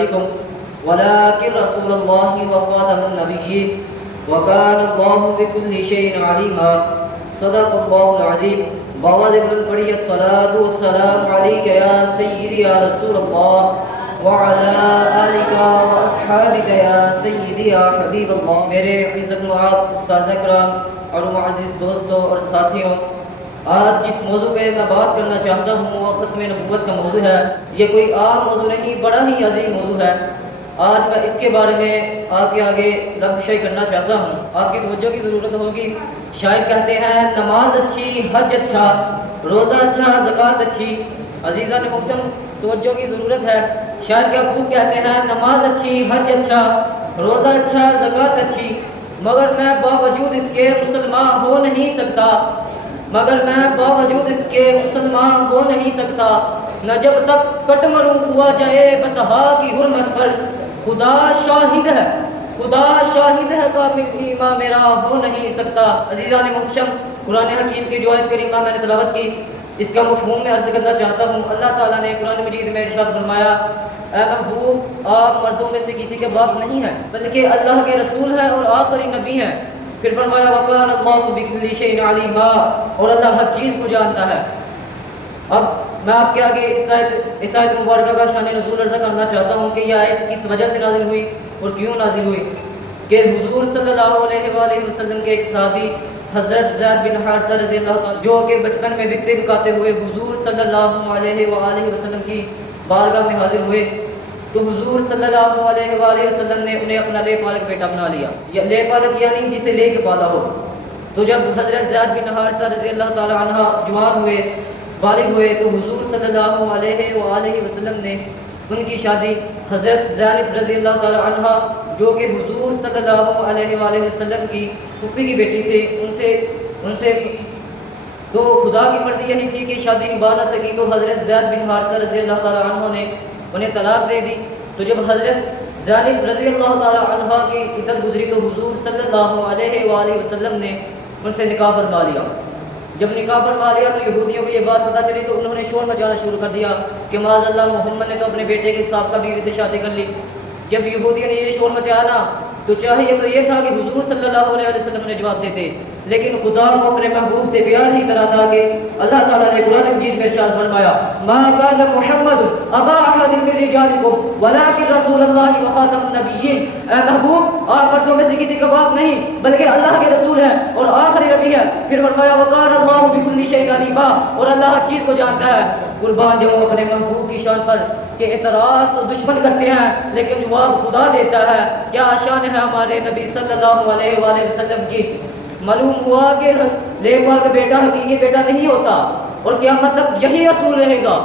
أمثالكم ولكن رسول الله وخاتم النبيين وكان الله بكل شيء عليما صدق الله العظيم بابا دے بلند پڑھی الصلاۃ والسلام علیک یا سیدی یا رسول اللہ وعلى آلک واصحابک یا سیدی یا حبیب اللہ۔ میرے عزت مآب استاد اکرام اور معزز دوستوں اور ساتھیوں، آج جس موضوع پہ میں بات کرنا چاہتا ہوں وہ ختم نبوت کا موضوع ہے۔ یہ کوئی عام موضوع نہیں، بڑا ہی عظیم موضوع ہے۔ آج میں اس کے بارے میں آپ کے آگے لفظ شائع کرنا چاہتا ہوں، آپ کی توجہ کی ضرورت ہوگی۔ شاعر کہتے ہیں نماز اچھی، حج اچھا، روزہ اچھا، زکوٰۃ اچھی۔ عزیزان محترم توجہ کی ضرورت ہے۔ شاعر کیا خوب کہتے ہیں نماز اچھی، حج اچھا، روزہ اچھا، زکوٰۃ اچھی، مگر میں باوجود اس کے مسلمان ہو نہیں سکتا، مگر میں باوجود اس کے مسلمان ہو نہیں سکتا، نہ جب تک کٹ مروں ہوا جائے بتہا کی حرمت پر، خدا شاہد ہے، خدا شاہد ہے کامل ایمان میرا ہو نہیں سکتا۔ عزیزان محترم قرآن حکیم کی جو آیت کریمہ میں نے تلاوت کی، اس کا مفہوم میں عرض کرنا چاہتا ہوں۔ اللہ تعالیٰ نے قرآن مجید میں ارشاد فرمایا اے محبوب آپ مردوں میں سے کسی کے باپ نہیں ہیں بلکہ اللہ کے رسول ہیں اور آخری نبی ہیں۔ پھر فرمایا وَكَانَ اللَّهُ بِكُلِّ شَيْءٍ عَلِيمًا، اور اللہ ہر چیز کو جانتا ہے۔ اب میں آپ کے آگے اس آیت مبارکہ کا شان نزول عرض کرنا چاہتا ہوں کہ یہ آیت کس وجہ سے نازل ہوئی اور کیوں نازل ہوئی کہ حضور صلی اللہ علیہ وآلہ وسلم کے ایک صحابی حضرت زید بن حارثہ رضی اللہ تعالیٰ جو کہ بچپن میں بکتے بکاتے ہوئے حضور صلی اللہ علیہ وآلہ وسلم کی بارگاہ میں حاضر ہوئے، تو حضور صلی اللہ علیہ وآلہ وسلم نے انہیں اپنا لے پالک بیٹا بنا لیا۔ لے پالک یعنی جسے لے کے پالا ہو۔ تو جب حضرت زید بن حارثہ رضی اللہ تعالیٰ عنہ جوان ہوئے، بالغ ہوئے، تو حضور صلی اللہ علیہ وآلہ وسلم نے ان کی شادی حضرت زینب رضی اللہ تعالیٰ عنہ جو کہ حضور صلی اللہ علیہ وآلہ وسلم کی پھوپھی کی بیٹی تھے ان سے تو خدا کی مرضی یہی تھی کہ شادی نبھا نہ سکی، تو حضرت زید بن حارثہ رضی اللہ تعالیٰ عنہ نے انہیں طلاق دے دی۔ تو جب حضرت زینب رضی اللہ تعالیٰ عنہ کی عدت گزری تو حضور صلی اللہ علیہ وآلہ وسلم نے ان سے نکاح فرما لیا۔ جب نکاح فرما لیا تو یہودیوں کو یہ بات پتہ چلی تو انہوں نے شور مچانا شروع کر دیا کہ معاذ اللہ محمد نے تو اپنے بیٹے کی سابقہ بیوی سے شادی کر لی۔ جب یہودیوں نے یہ شور مچایا نا تو چاہیے تو یہ تھا کہ حضور صلی اللہ علیہ وسلم نے جواب دیتے، لیکن خدا کو اپنے محبوب سے پیار ہی طرح تھا کہ اللہ تعالیٰ نے قرآن مجید میں ارشاد فرمایا ما کان محمد ابا احد من رجالکم ولکن رسول اللہ وخاتم النبیین۔ اے محبوب آپ مردوں میں سے کسی کا باپ نہیں بلکہ اللہ کے رسول ہیں اور آخری نبی ہے۔ پھر فرمایا وکان اللہ بکل شیء علیما، اور اللہ ہر چیز کو جانتا ہے۔ قربان جب ہم اپنے محبوب کی شان پر کہ اعتراض تو دشمن کرتے ہیں لیکن جواب خدا دیتا ہے، کیا شان ہے ہمارے نبی صلی اللہ علیہ وآلہ وسلم کی۔ معلوم ہوا کہ لے پال کا بیٹا حقیقی بیٹا نہیں ہوتا اور قیامت تک یہی اصول رہے گا۔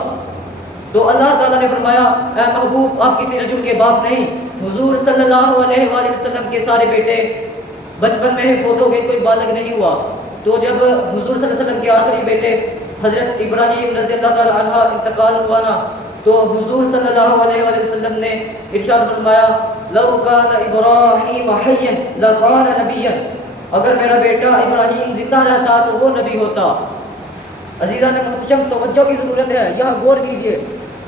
تو اللہ تعالیٰ نے فرمایا اے محبوب آپ کسی رجل کے باپ نہیں۔ حضور صلی اللہ علیہ وآلہ وسلم کے سارے بیٹے بچپن میں ہی فوت ہو گئے، کوئی بالغ نہیں ہوا۔ تو جب حضور صلی اللہ علیہ وسلم کے آخری بیٹے حضرت ابراہیم رضی اللہ تعالیٰ عنہ انتقال ہوا نا تو حضور صلی اللہ علیہ وآلہ وسلم نے ارشاد فرمایا لو کان ابراہیم حیا لکان نبیا، اگر میرا بیٹا ابراہیم زندہ رہتا تو وہ نبی ہوتا۔ عزیزان محترم توجہ کی ضرورت ہے، یہاں غور کیجیے۔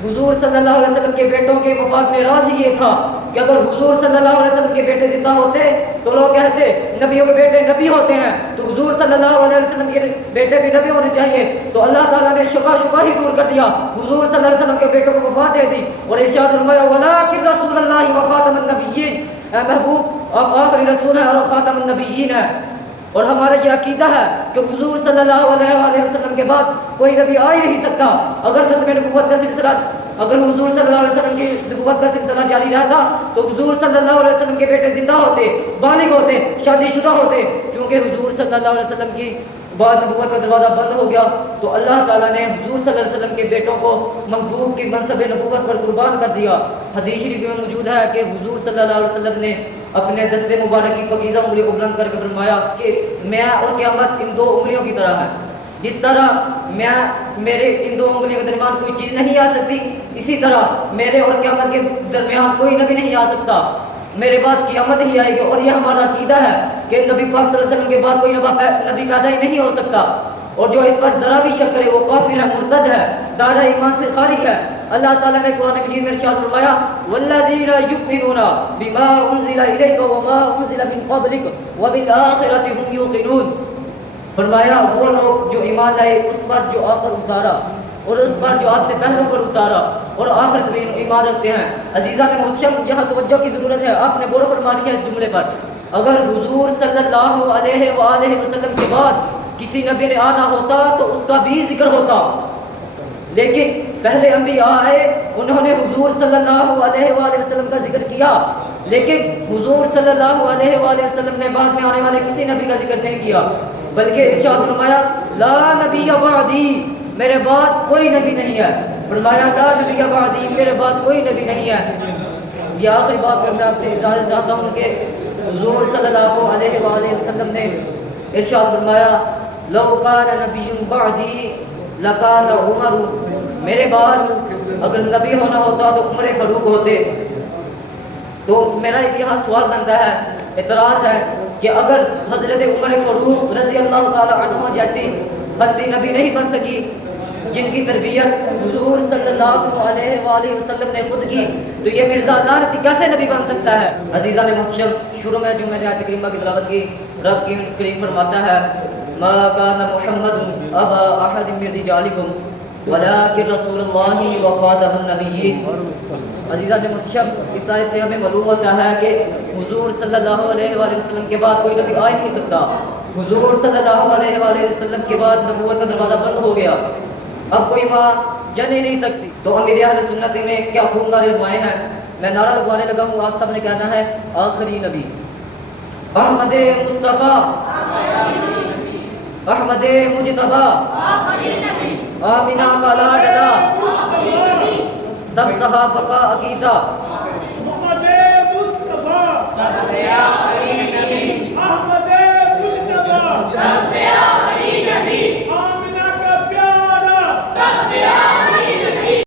حضور صلی اللہ علیہ وسلم کے بیٹوں کے وفات میں راز ہی یہ تھا کہ اگر حضور صلی اللہ علیہ وسلم کے بیٹے زندہ ہوتے تو لوگ کہتے نبیوں کے بیٹے نبی ہوتے ہیں، تو حضور صلی اللہ علیہ وسلم کے بیٹے بھی نبی ہونے چاہیے۔ تو اللہ تعالیٰ نے شبہ ہی دور کر دیا، حضور صلی اللہ علیہ وسلم کے بیٹوں کو وفات دے دی اور ارشاد فرمایا ولکن رسول اللہ وخاتم النبیین۔ اے محبوب آپ آخری رسول ہیں اور خاتم النبیین ہیں، اور ہمارا یہ عقیدہ ہے کہ حضور صلی اللہ علیہ وآلہ وسلم کے بعد کوئی نبی آ ہی نہیں سکتا۔ اگر ختم نبوت کا سلسلہ اگر حضور صلی اللہ علیہ وسلم کی نبوت کا سلسلہ جاری رہتا تو حضور صلی اللہ علیہ وسلم کے بیٹے زندہ ہوتے، بالغ ہوتے، شادی شدہ ہوتے۔ چونکہ حضور صلی اللہ علیہ وسلم کی بعد نبوت کا دروازہ بند ہو گیا تو اللہ تعالیٰ نے حضور صلی اللہ علیہ وسلم کے بیٹوں کو محبوب کی منصب نبوت پر قربان کر دیا۔ حدیث شریف میں موجود ہے کہ حضور صلی اللہ علیہ وسلم نے اپنے دست مبارک کی پاکیزہ انگلی کو بلند کر کے فرمایا کہ میں اور قیامت ان دو انگلیوں کی طرح ہے، جس طرح میرے ان دو انگلیوں کے درمیان کوئی چیز نہیں آ سکتی، اسی طرح میرے اور قیامت کے درمیان کوئی نبی نہیں آ سکتا، میرے بعد قیامت ہی آئے گی۔ اور یہ ہمارا عقیدہ ہے کہ نبی پاک صلی اللہ علیہ وسلم کے بعد کوئی نبی پیدا ہی نہیں ہو سکتا، اور جو اس پر ذرا بھی شک کرے وہ کافر ہے، مرتد ہے، دائرہ ایمان سے خارج ہے۔ اللہ تعالیٰ نے قرآن مجید میں ارشاد فرمایا والذین یؤمنون بما انزل الیک وما انزل من قبلک وبالآخرۃ هم یوقنون، فرمایا وہ لوگ جو ایمان لائے اس پر جو آپ پر اتارا اور اس پر جو آپ سے پہلوں پر اتارا اور آخرت میں ایمان رکھتے ہیں۔ عزیزان محترم، یہاں توجہ کی ضرورت ہے، آپ نے غور فرمانی ہے اس جملے پر۔ اگر حضور صلی اللہ علیہ وآلہ وسلم کے بعد کسی نبی نے آنا ہوتا تو اس کا بھی ذکر ہوتا، لیکن پہلے انبیاء آئے، انہوں نے حضور صلی اللہ علیہ وآلہ وسلم کا ذکر کیا، لیکن حضور صلی اللہ علیہ وآلہ وسلم نے بعد میں آنے والے کسی نبی کا ذکر نہیں کیا، بلکہ ارشاد فرمایا لا نبی بعدی، میرے بعد کوئی نبی نہیں ہے۔ فرمایا لا نبی بعدی، میرے بعد کوئی نبی نہیں ہے۔ یہ آخری بات کر میں آپ سے اجازت چاہتا ہوں کہ حضور صلی اللہ علیہ وآلہ وسلم نے ارشاد فرمایا لو کان نبی بعدی لکان عمر، میرے بعد اگر نبی ہونا ہوتا تو عمر فاروق ہوتے۔ تو میرا ایک یہاں سوال بنتا ہے، اعتراض ہے کہ اگر حضرت عمر فاروق رضی اللہ تعالی عنہ جیسی ہستی نبی نہیں بن سکی جن کی تربیت حضور صلی اللہ علیہ وآلہ وسلم نے خود کی، تو یہ مرزا لعنتی کیسے نبی بن سکتا ہے؟ عزیزان محترم، شروع میں جو میں نے آیت کریمہ کی تلاوت کی، رب کی کریم فرماتا ہے ما کان محمد ابا احد من رجالکم ولکن رسول اللہ وخاتم النبیین۔ عزیزان محترم، اس آیت سے ہمیں معلوم ہوتا ہے کہ حضور صلی اللہ علیہ وآلہ وسلم کے بعد کوئی نبی آ نہیں سکتا۔ حضور صلی اللہ علیہ وآلہ وسلم کے بعد نبوت کا دروازہ بند ہو گیا، اب کوئی ماں جن ہی نہیں سکتی۔ تو امیر اہل سنت میں کیا خوب نعرے لگوائے ہیں، میں نعرہ لگوانے لگا ہوں، آپ سب نے کہنا ہے آخری نبی احمد مصطفیٰ، احمد مجتبیٰ، آمینہ کا لاڈلا، سب صحابہ کا عقیدہ، محمد مصطفیٰ،